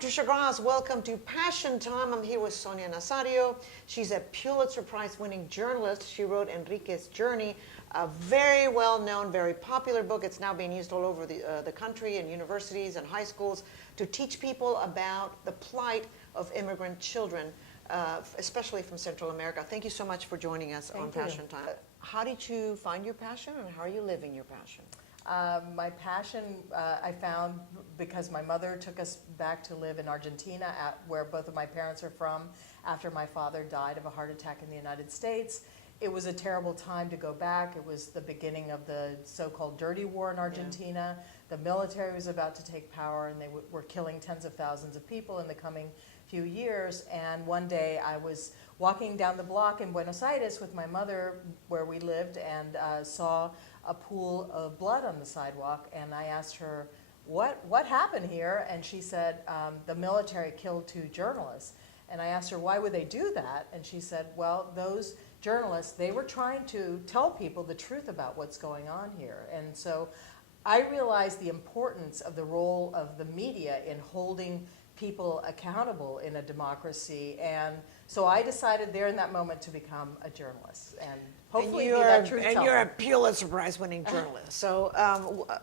Patricia Gras. Welcome to Passion Time. I'm here with Sonia Nazario. She's a Pulitzer Prize winning journalist. She wrote Enrique's Journey, a very well-known, very popular book. It's now being used all over the country in universities and high schools to teach people about the plight of immigrant children, especially from Central America. Thank you so much for joining us on Passion Time. How did you find your passion, and how are you living your passion? My passion I found because my mother took us back to live in Argentina, where both of my parents are from, after my father died of a heart attack in the United States. It was a terrible time to go back. It was the beginning of the so-called dirty war in Argentina. Yeah. The military was about to take power, and they were killing tens of thousands of people in the coming few years. And one day I was walking down the block in Buenos Aires with my mother, where we lived, and saw a pool of blood on the sidewalk, and I asked her, what happened here? And she said, the military killed 2 journalists. And I asked her, why would they do that? And she said, well, those journalists, they were trying to tell people the truth about what's going on here. And so I realized the importance of the role of the media in holding people accountable in a democracy. And so I decided there in that moment to become a journalist and hopefully be that truth teller. And you're a Pulitzer Prize winning journalist. So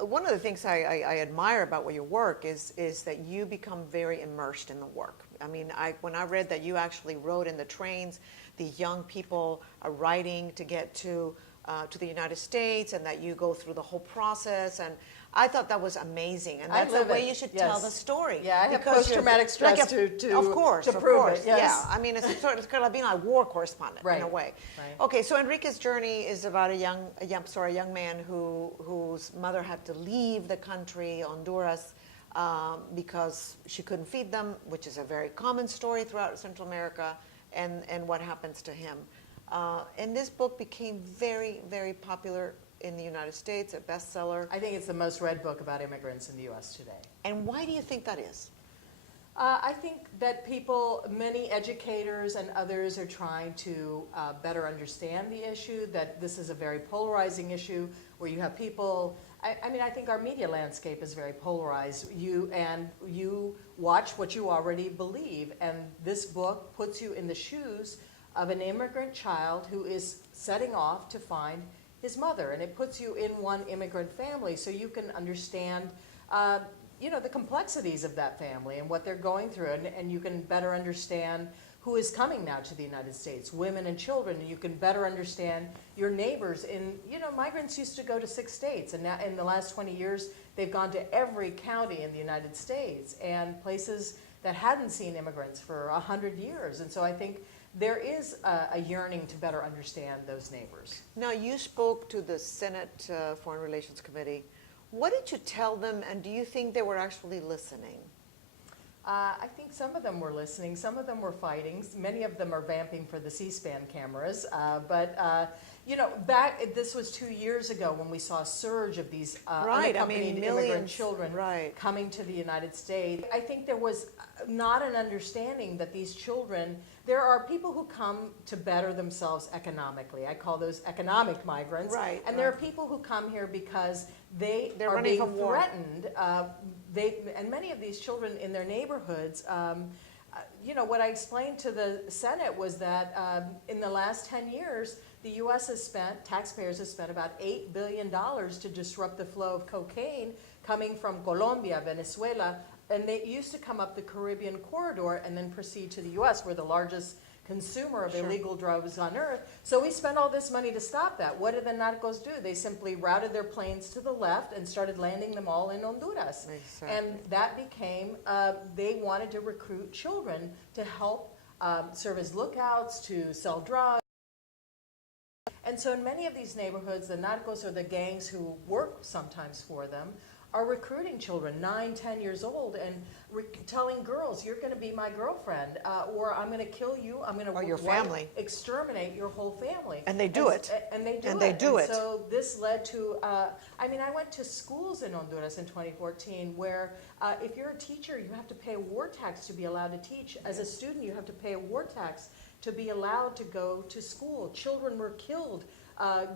one of the things I admire about your work is that you become very immersed in the work. I mean, when I read that you actually wrote in the trains, the young people are writing to get to the United States, and that you go through the whole process, and I thought that was amazing, and that's the way you should tell the story. Yeah, I have post-traumatic stress to prove it. Yes. Yeah, I mean, it's kind of being a war correspondent in a way. Right. Okay, so Enrique's Journey is about a young man whose mother had to leave the country, Honduras, because she couldn't feed them, which is a very common story throughout Central America, and what happens to him. And this book became very, very popular in the United States, a bestseller. I think it's the most read book about immigrants in the U.S. today. And why do you think that is? I think that many educators and others are trying to better understand the issue, that this is a very polarizing issue where you have people, I mean, I think our media landscape is very polarized. You watch what you already believe, and this book puts you in the shoes of an immigrant child who is setting off to find his mother, and it puts you in one immigrant family so you can understand the complexities of that family and what they're going through, and you can better understand who is coming now to the United States, women and children, and you can better understand your neighbors. Migrants used to go to 6 states, and now in the last 20 years they've gone to every county in the United States, and places that hadn't seen immigrants for 100 years. And so I think there is a yearning to better understand those neighbors. Now, you spoke to the Senate Foreign Relations Committee. What did you tell them, and do you think they were actually listening? I think some of them were listening, some of them were fighting, many of them are vamping for the C-SPAN cameras, this was 2 years ago when we saw a surge of these unaccompanied immigrant children coming to the United States. I think there was not an understanding that these children, there are people who come to better themselves economically. I call those economic migrants. And there are people who come here because they're are being threatened. And many of these children in their neighborhoods, what I explained to the Senate was that in the last 10 years, the U.S. taxpayers have spent about $8 billion to disrupt the flow of cocaine coming from Colombia, Venezuela, and they used to come up the Caribbean corridor and then proceed to the U.S. We're the largest consumer of illegal drugs on earth. So we spent all this money to stop that. What did the narcos do? They simply routed their planes to the left and started landing them all in Honduras. And that became, they wanted to recruit children to help serve as lookouts, to sell drugs. And so in many of these neighborhoods, the narcos or the gangs who work sometimes for them are recruiting children, 9, 10 years old, and telling girls, you're going to be my girlfriend, or I'm going to kill you, I'm going to your family, exterminate your whole family. And they do it. And they do it. So this led to, I went to schools in Honduras in 2014 where if you're a teacher, you have to pay a war tax to be allowed to teach. As a student, you have to pay a war tax to be allowed to go to school. Children were killed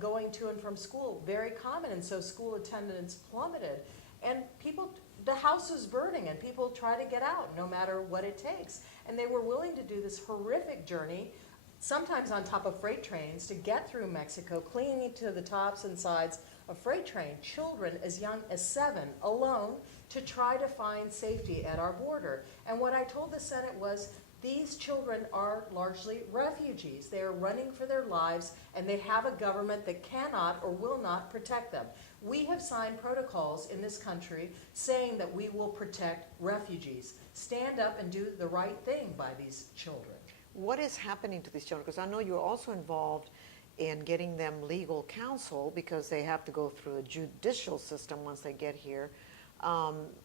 going to and from school, very common, and so school attendance plummeted. And people the house was burning and people try to get out no matter what it takes. And they were willing to do this horrific journey, sometimes on top of freight trains, to get through Mexico, clinging to the tops and sides of freight train, children as young as 7 alone, to try to find safety at our border. And what I told the Senate was, these children are largely refugees. They are running for their lives, and they have a government that cannot or will not protect them. We have signed protocols in this country saying that we will protect refugees. Stand up and do the right thing by these children. What is happening to these children? Because I know you're also involved in getting them legal counsel because they have to go through a judicial system once they get here.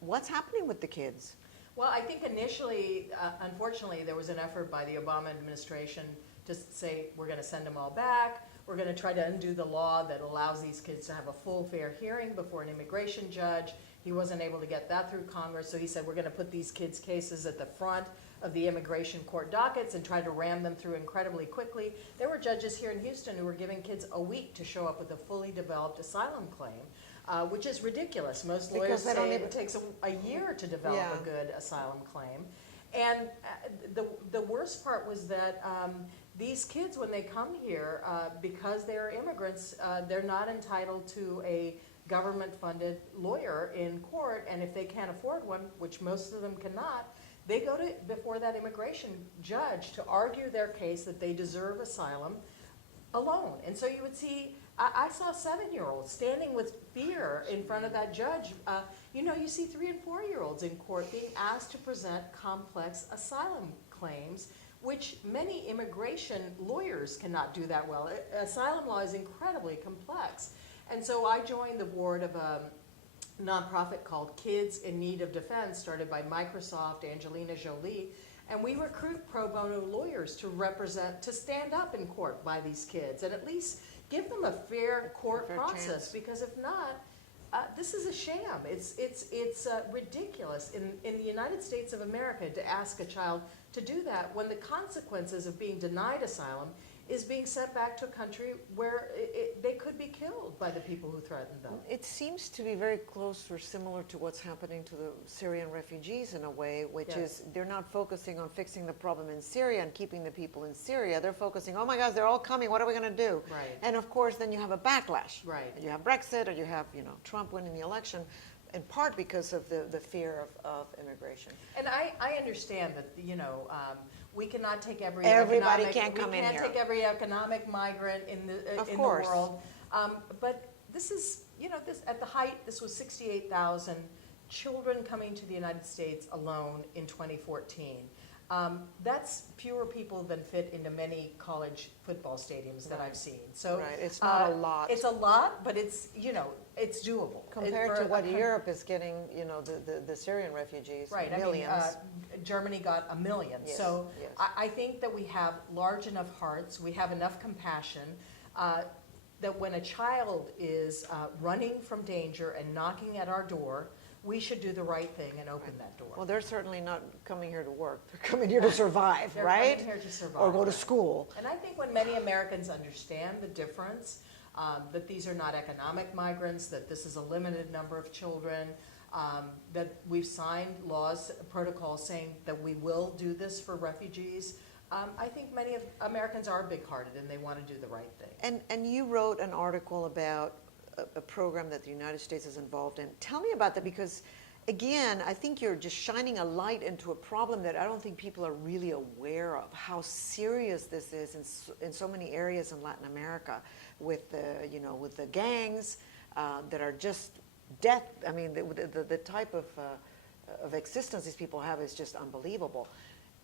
What's happening with the kids? Well, I think initially, unfortunately, there was an effort by the Obama administration to say, we're going to send them all back. We're going to try to undo the law that allows these kids to have a full, fair hearing before an immigration judge. He wasn't able to get that through Congress, so he said, we're going to put these kids' cases at the front of the immigration court dockets and try to ram them through incredibly quickly. There were judges here in Houston who were giving kids a week to show up with a fully developed asylum claim. Which is ridiculous. Most lawyers say it takes a year to develop a good asylum claim. And the worst part was that these kids, when they come here, because they're immigrants, they're not entitled to a government-funded lawyer in court, and if they can't afford one, which most of them cannot, they go to before that immigration judge to argue their case that they deserve asylum alone. And so you would see, I saw 7-year-olds standing with fear in front of that judge. You see 3- and 4-year-olds in court being asked to present complex asylum claims, which many immigration lawyers cannot do that well. Asylum law is incredibly complex. And so I joined the board of a nonprofit called Kids in Need of Defense, started by Microsoft, Angelina Jolie, and we recruit pro bono lawyers to stand up in court by these kids and at least give them a fair court process chance. Because if not, this is a sham. It's ridiculous in the United States of America to ask a child to do that when the consequences of being denied asylum is being sent back to a country where they could be killed by the people who threatened them. It seems to be very close or similar to what's happening to the Syrian refugees in a way, which is they're not focusing on fixing the problem in Syria and keeping the people in Syria. They're focusing, oh my gosh, they're all coming, what are we going to do? Right. And of course, then you have a backlash. Right. You have Brexit, or you have Trump winning the election, in part because of the fear of immigration. And I understand that, we cannot take everybody can't come in here. We can't take every economic migrant in the world. But this is, this at the height, this was 68,000 children coming to the United States alone in 2014. That's fewer people than fit into many college football stadiums that I've seen. So it's not a lot. It's a lot, but it's it's doable compared to what Europe is getting. The Syrian refugees, millions. I mean, Germany got 1 million. Yes. So yes. I think that we have large enough hearts. We have enough compassion. That when a child is running from danger and knocking at our door, we should do the right thing and open that door. Well, they're certainly not coming here to work. They're coming here to survive, they're right? Coming here to survive. Or go to school. And I think when many Americans understand the difference, that these are not economic migrants, that this is a limited number of children, that we've signed laws, protocols saying that we will do this for refugees, I think many of Americans are big-hearted and they want to do the right thing. And you wrote an article about a program that the United States is involved in. Tell me about that, because again, I think you're just shining a light into a problem that I don't think people are really aware of, how serious this is in so many areas in Latin America with the gangs that are just death. I mean, the type of existence these people have is just unbelievable.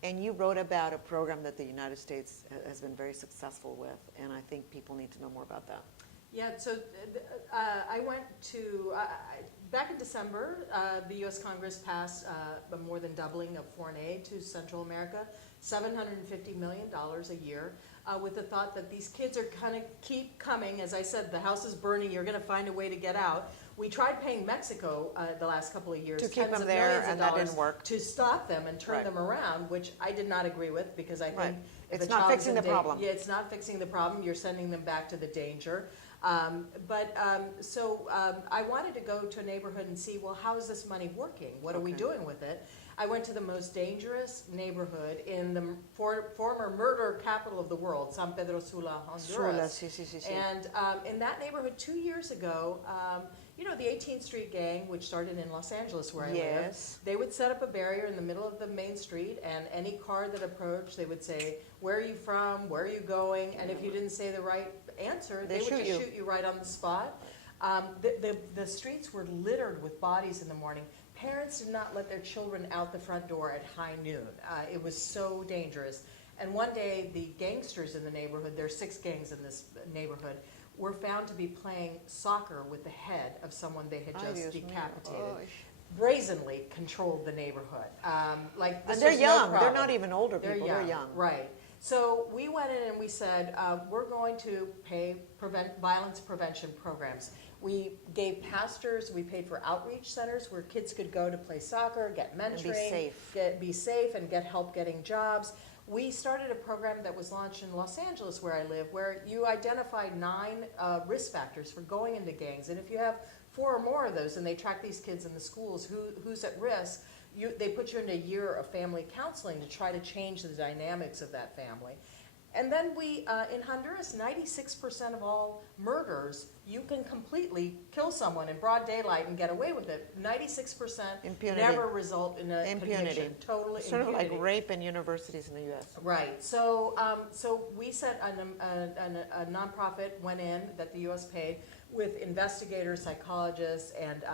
And you wrote about a program that the United States has been very successful with, and I think people need to know more about that. Yeah, so I went to, back in December, the U.S. Congress passed a more than doubling of foreign aid to Central America, $750 million a year, with the thought that these kids are going to keep coming. As I said, the house is burning, you're going to find a way to get out. We tried paying Mexico the last couple of years to keep them there, and that didn't work. To stop them and turn them around, which I did not agree with, because I think it's not fixing the problem. Yeah, it's not fixing the problem. You're sending them back to the danger. So I wanted to go to a neighborhood and see, well, how is this money working? What are we doing with it? I went to the most dangerous neighborhood in the former murder capital of the world, San Pedro Sula, Honduras. Sula, sí, sí, sí, sí. And in that neighborhood 2 years ago, you know, the 18th Street Gang, which started in Los Angeles where I live, they would set up a barrier in the middle of the main street, and any car that approached, they would say, where are you from, where are you going? And if you didn't say the right answer, they would just shoot you right on the spot. The streets were littered with bodies in the morning. Parents did not let their children out the front door at high noon. It was so dangerous. And one day, the gangsters in the neighborhood, there are 6 gangs in this neighborhood, were found to be playing soccer with the head of someone they had just decapitated. Brazenly controlled the neighborhood. Like this, and they're young. They're not even older people. They're young. Right. So we went in and we said, we're going to pay violence prevention programs. We gave pastors, we paid for outreach centers where kids could go to play soccer, get mentoring, be safe and get help getting jobs. We started a program that was launched in Los Angeles where I live, where you identify 9 risk factors for going into gangs. And if you have 4 or more of those, and they track these kids in the schools, who's at risk, they put you in a year of family counseling to try to change the dynamics of that family. And then we, in Honduras, 96% of all murders, you can completely kill someone in broad daylight and get away with it. 96% never result in a conviction. Total impunity. Sort of like rape in universities in the U.S. Right. So, we set a nonprofit went in that the U.S. paid with investigators, psychologists, and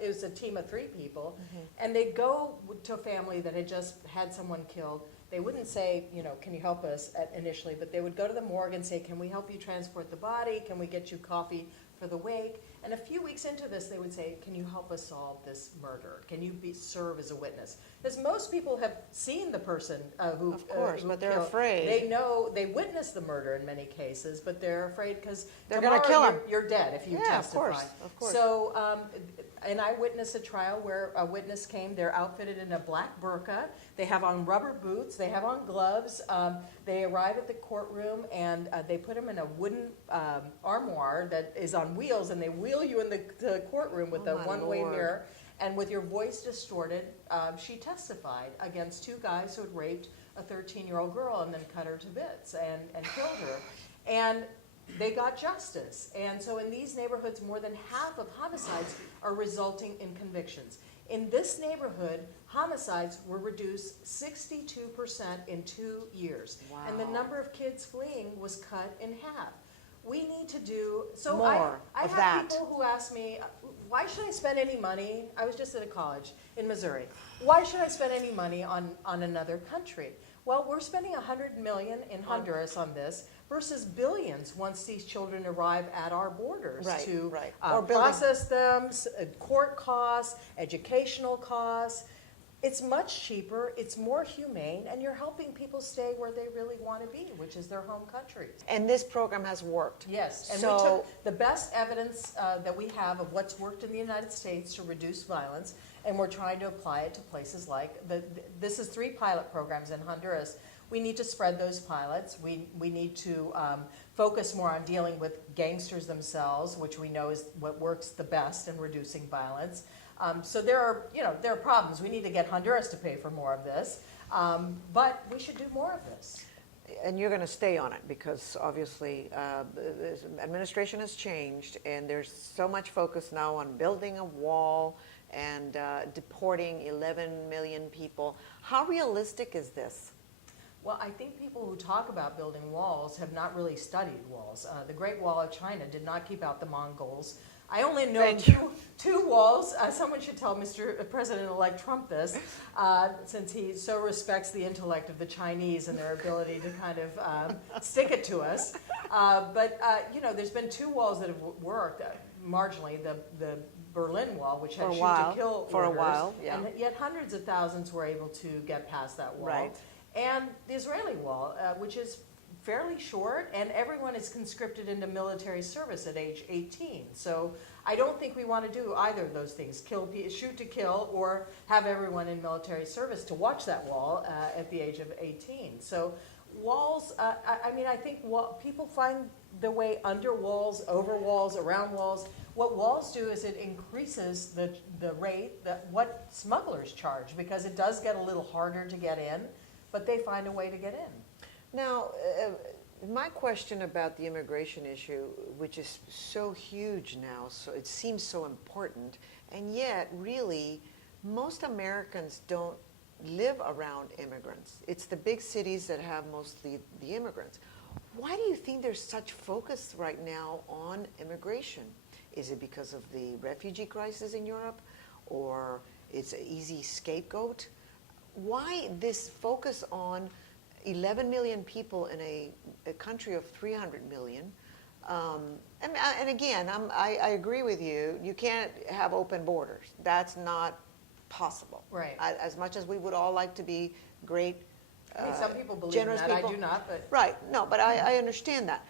it was a team of 3 people. And they'd go to a family that had just had someone killed. They wouldn't say, you know, can you help us initially, but they would go to the morgue and say, can we help you transport the body? Can we get you coffee for the wake? And a few weeks into this, they would say, can you help us solve this murder? Can you serve as a witness? Because most people have seen the person who Of course, but they're killed. afraid. They know, they witnessed the murder in many cases, but they're afraid because they're going to kill him. You're dead if you testify. Of course. So, and I witnessed a trial where a witness came. They're outfitted in a black burqa. They have on rubber boots. They have on gloves. They arrive at the courtroom, and they put them in a wooden armoire that is on wheels, and they wheel you in the courtroom with a one-way mirror. And with your voice distorted, she testified against 2 guys who had raped a 13-year-old girl and then cut her to bits and killed her. And they got justice. And so in these neighborhoods, more than half of homicides are resulting in convictions. In this neighborhood, homicides were reduced 62% in 2 years. Wow. And the number of kids fleeing was cut in half. We need to do, so more I of have that. people who ask me, why should I spend any money? I was just at a college in Missouri. Why should I spend any money on another country? Well, we're spending $100 million in Honduras on this versus billions once these children arrive at our borders to process them, court costs, educational costs. It's much cheaper, it's more humane, and you're helping people stay where they really want to be, which is their home country. And this program has worked. Yes, and we took the best evidence that we have of what's worked in the United States to reduce violence, and we're trying to apply it to places like, this is 3 pilot programs in Honduras. We need to spread those pilots. We need to focus more on dealing with gangsters themselves, which we know is what works the best in reducing violence. So there are problems. We need to get Honduras to pay for more of this, but we should do more of this. And you're going to stay on it because obviously the administration has changed, and there's so much focus now on building a wall and deporting 11 million people. How realistic is this? Well, I think people who talk about building walls have not really studied walls. The Great Wall of China did not keep out the Mongols. I only know two walls. Someone should tell Mr. President-elect Trump this, since he so respects the intellect of the Chinese and their ability to kind of stick it to us. But there's been 2 walls that have worked marginally. The Berlin Wall, which had shoot-to-kill for orders, a while, and yet hundreds of thousands were able to get past that wall. Right. And the Israeli wall, which is fairly short, and everyone is conscripted into military service at age 18. So I don't think we want to do either of those things, shoot to kill, or have everyone in military service to watch that wall at the age of 18. So walls, I mean, I think people find their way under walls, over walls, around walls. What walls do is it increases the rate that what smugglers charge, because it does get a little harder to get in, but they find a way to get in. Now, my question about the immigration issue, which is so huge now, so it seems so important, and yet really most Americans don't live around immigrants. It's the big cities that have mostly the immigrants. Why do you think there's such focus right now on immigration? Is it because of the refugee crisis in Europe, or it's an easy scapegoat? Why this focus on 11 million people in a country of 300 million? And again, I agree with you. You can't have open borders. That's not possible. Right. As much as we would all like to be great, I mean, some people believe in that. people. I do not, but Right. No, but I understand that.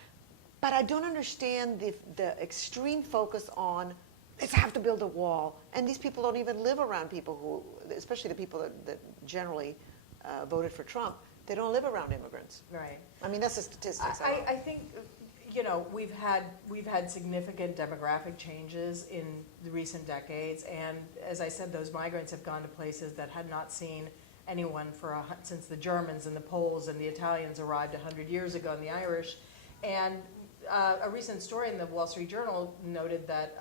But I don't understand the extreme focus on let's have to build a wall. And these people don't even live around people who, especially the people that generally voted for Trump, they don't live around immigrants. right. I mean, that's the statistics. I think, you know, we've had significant demographic changes in the recent decades, and as I said, those migrants have gone to places that had not seen anyone since the Germans and the Poles and the Italians arrived 100 years ago, and the Irish. And a recent story in the Wall Street Journal noted that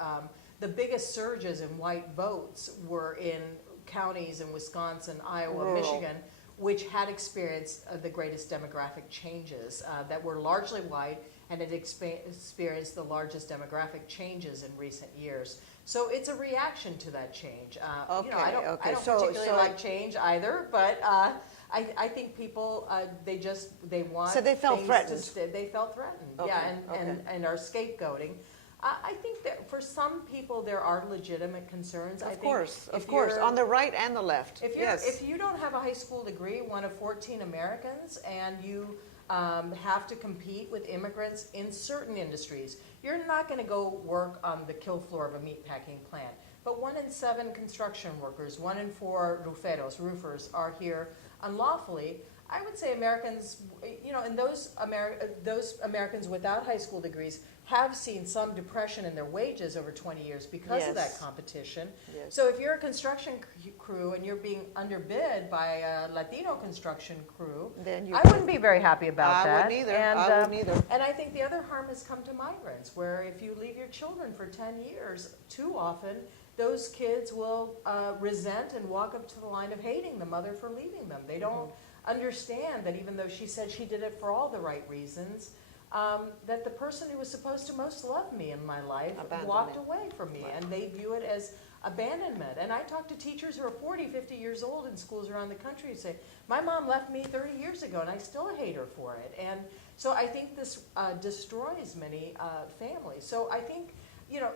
the biggest surges in white votes were in counties in Wisconsin, Iowa, Rural. Michigan, which had experienced the greatest demographic changes, that were largely white, and had experienced the largest demographic changes in recent years. So it's a reaction to that change. You know, I don't particularly like change either, but I think people they want. So they felt threatened. They felt threatened, Okay, yeah, and are scapegoating. I think that for some people there are legitimate concerns. Of course, on the right and the left. If you don't have a high school degree, one of 14 Americans, and you have to compete with immigrants in certain industries, you're not going to go work on the kill floor of a meatpacking plant. But 1 in 7 construction workers, 1 in 4 roofers are here unlawfully. I would say Americans, you know, and those Americans without high school degrees have seen some depression in their wages over 20 years because of that competition. Yes. So if you're a construction crew and you're being underbid by a Latino construction crew, then I wouldn't be very happy about that. I wouldn't either. And I think the other harm has come to migrants, where if you leave your children for 10 years, too often, those kids will resent and walk up to the line of hating the mother for leaving them. They don't understand that even though she said she did it for all the right reasons, that the person who was supposed to most love me in my life walked away from me, and they view it as abandonment. And I talk to teachers who are 40, 50 years old in schools around the country who say, my mom left me 30 years ago and I still hate her for it. And so I think this destroys many families. So I think, you know,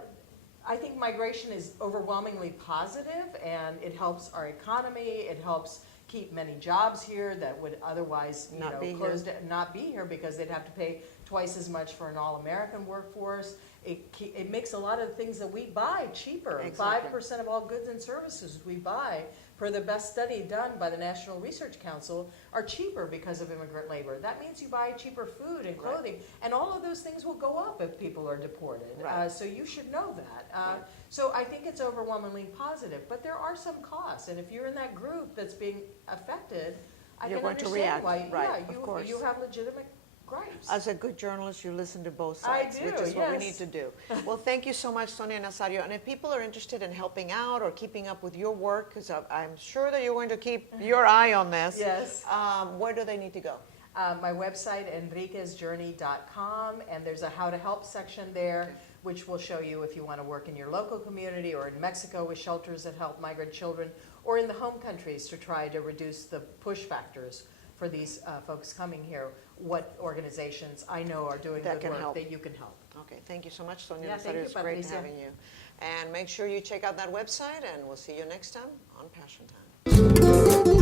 I think migration is overwhelmingly positive, and it helps our economy. It helps keep many jobs here that would otherwise not be here because they'd have to pay twice as much for an all-American workforce. It makes a lot of the things that we buy cheaper. Exactly. 5% of all goods and services we buy, per the best study done by the National Research Council, are cheaper because of immigrant labor. That means you buy cheaper food and clothing, and all of those things will go up if people are deported. So you should know that. So I think it's overwhelmingly positive, but there are some costs, and if you're in that group that's being affected, I can understand why. You have legitimate gripes. As a good journalist, you listen to both sides, I do, which is what we need to do. Well, thank you so much, Sonia Nazario. And if people are interested in helping out or keeping up with your work, because I'm sure that you're going to keep your eye on this, yes. Where do they need to go? My website, enriquesjourney.com, and there's a how to help section there, which will show you if you want to work in your local community or in Mexico with shelters that help migrant children, or in the home countries to try to reduce the push factors for these folks coming here, what organizations I know are doing good work that you can help. Okay, thank you so much, Sonia Nazario. Thank you, It's great Patricia. having you. And make sure you check out that website, and we'll see you next time on Passion Time.